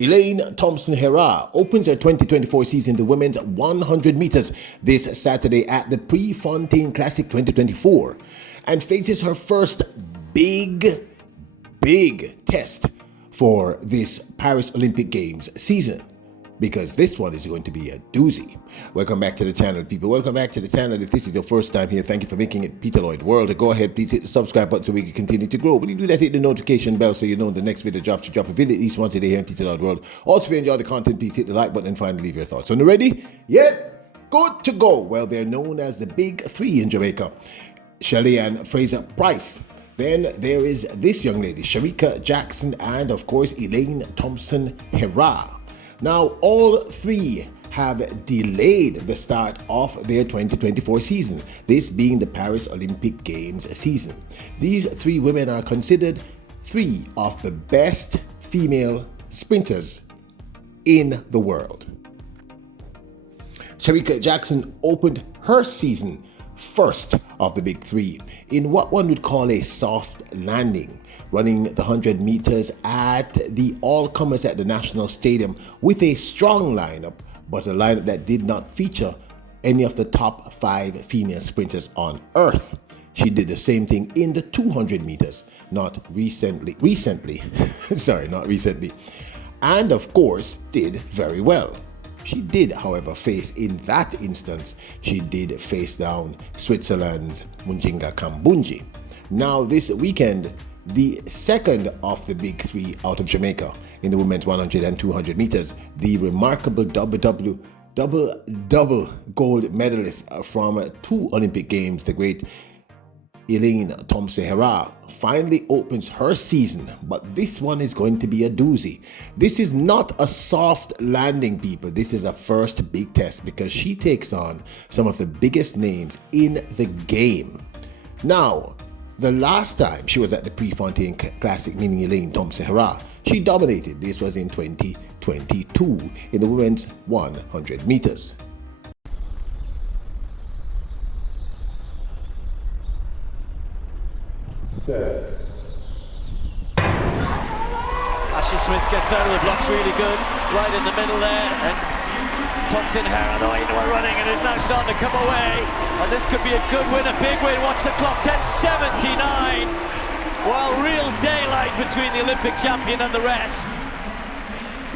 Elaine Thompson Herah opens her 2024 season the women's 100 meters this Saturday at the Prefontaine Classic 2024 and faces her first big test for this Paris Olympic Games season, because this one is going to be a doozy. Welcome back to the channel, people. Welcome back to the channel. If this is your first time here, thank you for making it Peter Lloyd World. Go ahead, please hit the subscribe button so we can continue to grow. When you do that, hit the notification bell so you know when the next video drops. You drop a video at least once a day here in Peter Lloyd World. Also, if you enjoy the content, please hit the like button and finally leave your thoughts. So, ready? Yet? Good to go. Well, they're known as the Big Three in Jamaica. Shelly-Ann Fraser-Pryce. Then there is this young lady, Shericka Jackson, and of course, Elaine Thompson Herah. Now, all three have delayed the start of their 2024 season, this being the Paris Olympic Games season. These three women are considered three of the best female sprinters in the world. Shericka Jackson opened her season first of the big three in what one would call a soft landing, running the 100 meters at the all-comers at the National Stadium with a strong lineup, but a lineup that did not feature any of the top 5 female sprinters on earth. She did the same thing in the 200 meters, not recently, and of course did very well. She did, however, face down Switzerland's Mujinga Kambunji. Now, this weekend, the second of the big three out of Jamaica in the women's 100 and 200 meters, the remarkable double gold medalist from 2 Olympic Games, the great Elaine Thompson Herah, finally opens her season, but this one is going to be a doozy. This is not a soft landing, people. This is a first big test because she takes on some of the biggest names in the game. Now, the last time she was at the Prefontaine Classic, meaning Elaine Thompson Herah, she dominated. This was in 2022 in the women's 100 meters. Ashley Smith gets out of the blocks really good, right in the middle there, and Thompson Herah, though, we're running and is now starting to come away, and this could be a good win, a big win. Watch the clock, 10:79. Well, real daylight between the Olympic champion and the rest.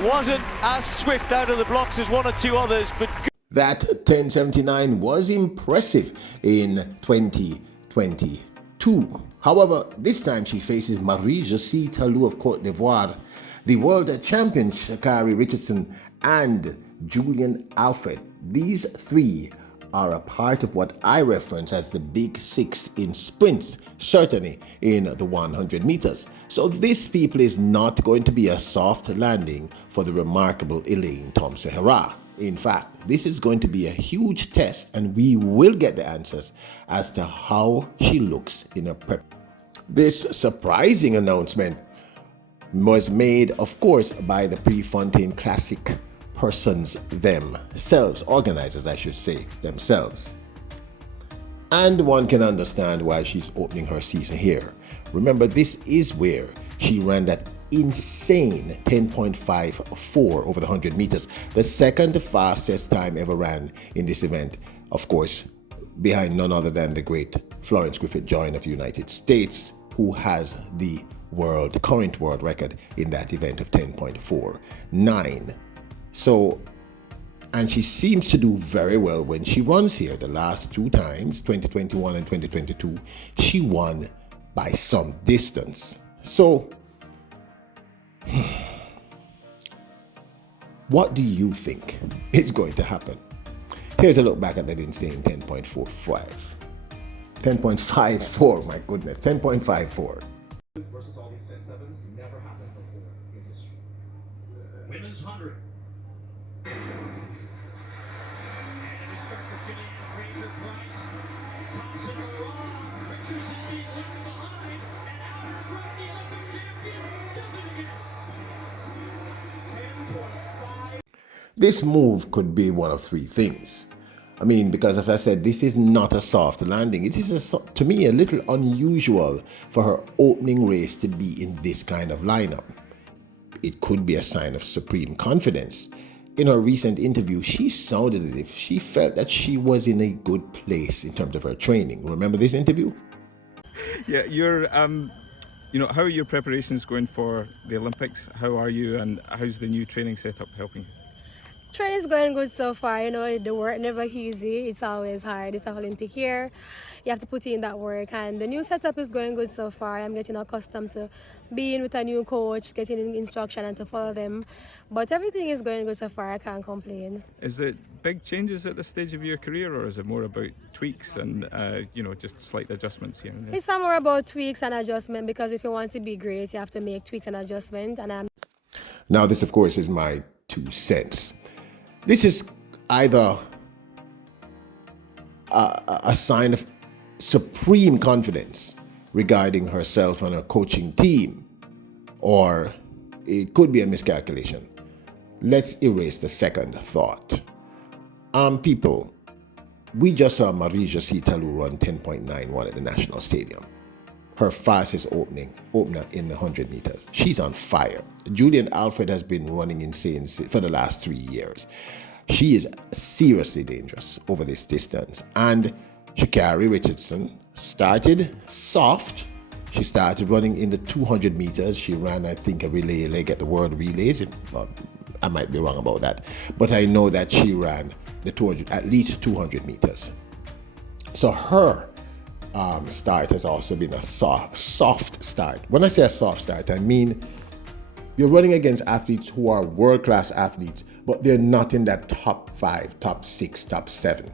Wasn't as swift out of the blocks as one or two others, but that 10:79 was impressive in 2022. However, this time she faces Marie-Josée Talou of Côte d'Ivoire, the world champion Sha'Carri Richardson, and Julian Alfred. These three are a part of what I reference as the Big Six in sprints, certainly in the 100 meters. So this, people, is not going to be a soft landing for the remarkable Elaine Thompson Herah. In fact, this is going to be a huge test, and we will get the answers as to how she looks in her prep. This surprising announcement was made, of course, by the Prefontaine Classic persons themselves, organizers, I should say, themselves. And one can understand why she's opening her season here. Remember, this is where she ran that insane 10.54 over the 100 meters, the second fastest time ever ran in this event, of course, behind none other than the great Florence Griffith Joyner of the United States, who has the current world record in that event of 10.49. So, and she seems to do very well when she runs here. The last 2 times, 2021 and 2022, she won by some distance. So, what do you think is going to happen? Here's a look back at that insane 10.54, my goodness, 10.54. Versus all these 10-7s never happened before in history. Women's 100. And we start with Shelly-Ann Fraser-Pryce. Thompson Herah, Richardson being left behind, and out in front, the Olympic champion does it again. 10.5. This move could be one of 3 things. I mean, because as I said, this is not a soft landing. It is, to me, a little unusual for her opening race to be in this kind of lineup. it could be a sign of supreme confidence. In her recent interview, she sounded as if she felt that she was in a good place in terms of her training. Remember this interview? Yeah, how are your preparations going for the Olympics? How are you, and how's the new training setup helping? Training's going good so far. The work never easy. It's always hard. It's an Olympic year. You have to put in that work, and the new setup is going good so far. I'm getting accustomed to being with a new coach, getting instruction and to follow them. But everything is going good so far. I can't complain. Is it big changes at this stage of your career, or is it more about tweaks and just slight adjustments here and there? It's more about tweaks and adjustment, because if you want to be great, you have to make tweaks and adjustment. And Now, this, of course, is my 2 cents. This is either a sign of supreme confidence regarding herself and her coaching team, or it could be a miscalculation. Let's erase the second thought. People, we just saw Marie-Josée Tallou run 10.91 at the National Stadium. Her fastest opener in the 100 meters. She's on fire. Julian Alfred has been running insane for the last 3 years. She is seriously dangerous over this distance. And Sha'Carri Richardson started soft. She started running in the 200 meters. She ran, I think, a relay leg at the World Relays. I might be wrong about that. But I know that she ran the 200, at least 200 meters. So her start has also been a soft start. When I say a soft start, I mean you're running against athletes who are world-class athletes, but they're not in that top 5, top 6, top 7.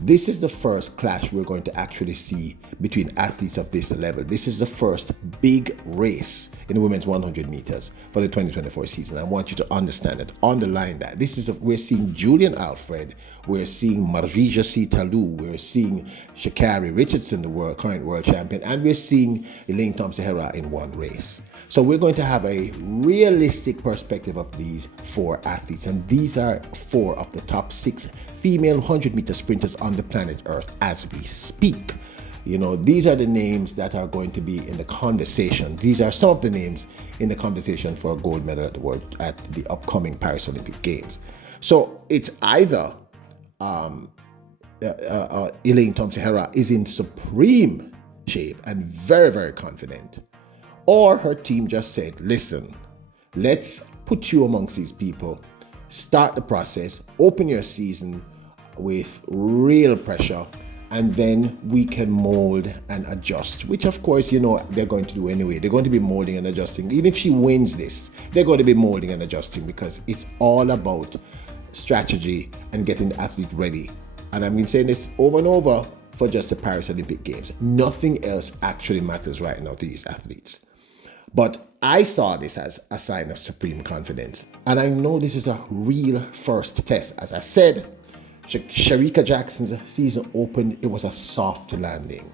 This is the first clash we're going to actually see between athletes of this level. This is the first big race in the women's 100 meters for the 2024 season. I want you to understand it, underline that. We're seeing Julian Alfred, we're seeing Marie-Josée Tallou, we're seeing Sha'Carri Richardson, the current world champion, and we're seeing Elaine Thompson Herah in one race. So we're going to have a realistic perspective of these 4 athletes, and these are 4 of the top 6 female 100-meter sprinters on the planet Earth as we speak. These are the names that are going to be in the conversation. These are some of the names in the conversation for a gold medal at the upcoming Paris Olympic Games. So it's either Elaine Thompson Herah is in supreme shape and very, very confident, or her team just said, listen, let's put you amongst these people, start the process, open your season with real pressure, and then we can mold and adjust, which of course, they're going to do anyway. They're going to be molding and adjusting. Even if she wins this, they're going to be molding and adjusting, because it's all about strategy and getting the athlete ready. And I've been saying this over and over for just the Paris Olympic Games. Nothing else actually matters right now to these athletes. But I saw this as a sign of supreme confidence. And I know this is a real first test. As I said, Shericka Jackson's season opened, it was a soft landing.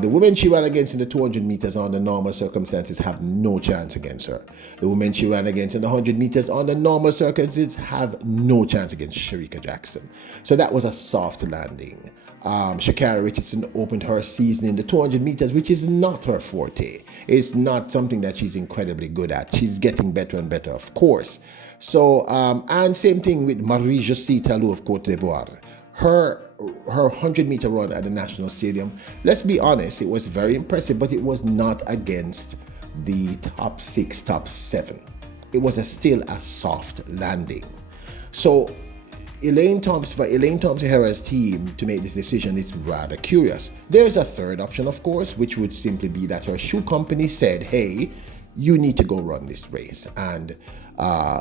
The women she ran against in the 200 meters under normal circumstances have no chance against her. The women she ran against in the 100 meters under normal circumstances have no chance against Shericka Jackson. So that was a soft landing. Sha'Carri Richardson opened her season in the 200 meters, which is not her forte. It's not something that she's incredibly good at. She's getting better and better, of course. So, and same thing with Marie-Josée Tallou of Côte d'Ivoire. Her 100-meter run at the National Stadium, let's be honest, it was very impressive, but it was not against the top 6, top 7. It was still a soft landing. So Elaine Thompson Herah's team to make this decision is rather curious. There's a third option, of course, which would simply be that her shoe company said, hey, you need to go run this race, and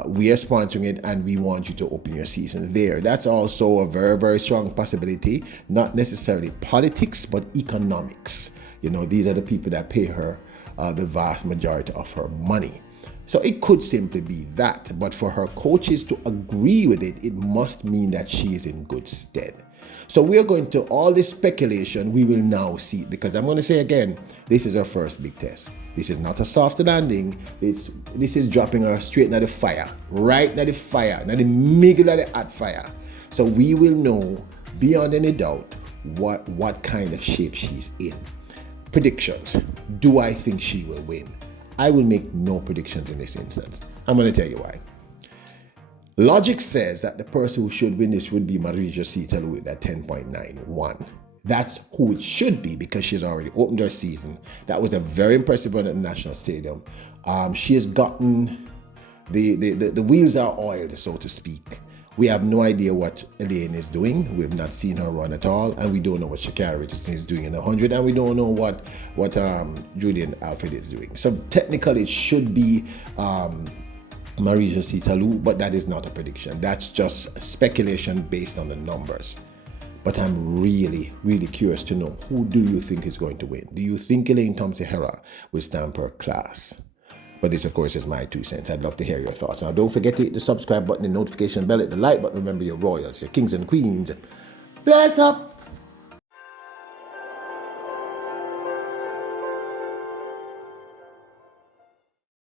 we are sponsoring it, and we want you to open your season there. That's also a very, very strong possibility, not necessarily politics, but economics. These are the people that pay her the vast majority of her money. So it could simply be that, but for her coaches to agree with it, it must mean that she is in good stead. So we are going to, all this speculation, we will now see, because I'm going to say again, this is our first big test. This is not a soft landing. This is dropping her straight into the fire, right into the fire, into the middle of the hot fire. So we will know beyond any doubt what kind of shape she's in. Predictions. Do I think she will win? I will make no predictions in this instance. I'm going to tell you why. Logic says that the person who should win this would be Marie-Josée Tallou with that 10.91. That's who it should be because she's already opened her season. That was a very impressive run at the National Stadium. She has gotten, the wheels are oiled, so to speak. We have no idea what Elaine is doing. We have not seen her run at all, and we don't know what Sha'Carri Richardson is doing in the 100, and we don't know what Julian Alfred is doing. So technically, it should be Marie-Josée Tallou, but that is not a prediction. That's just speculation based on the numbers. But I'm really, really curious to know, who do you think is going to win? Do you think Elaine Thompson Herah will stand per class? But this, of course, is my 2 cents. I'd love to hear your thoughts. Now, don't forget to hit the subscribe button, the notification bell, hit the like button. Remember, your royals, your kings and queens. Bless up!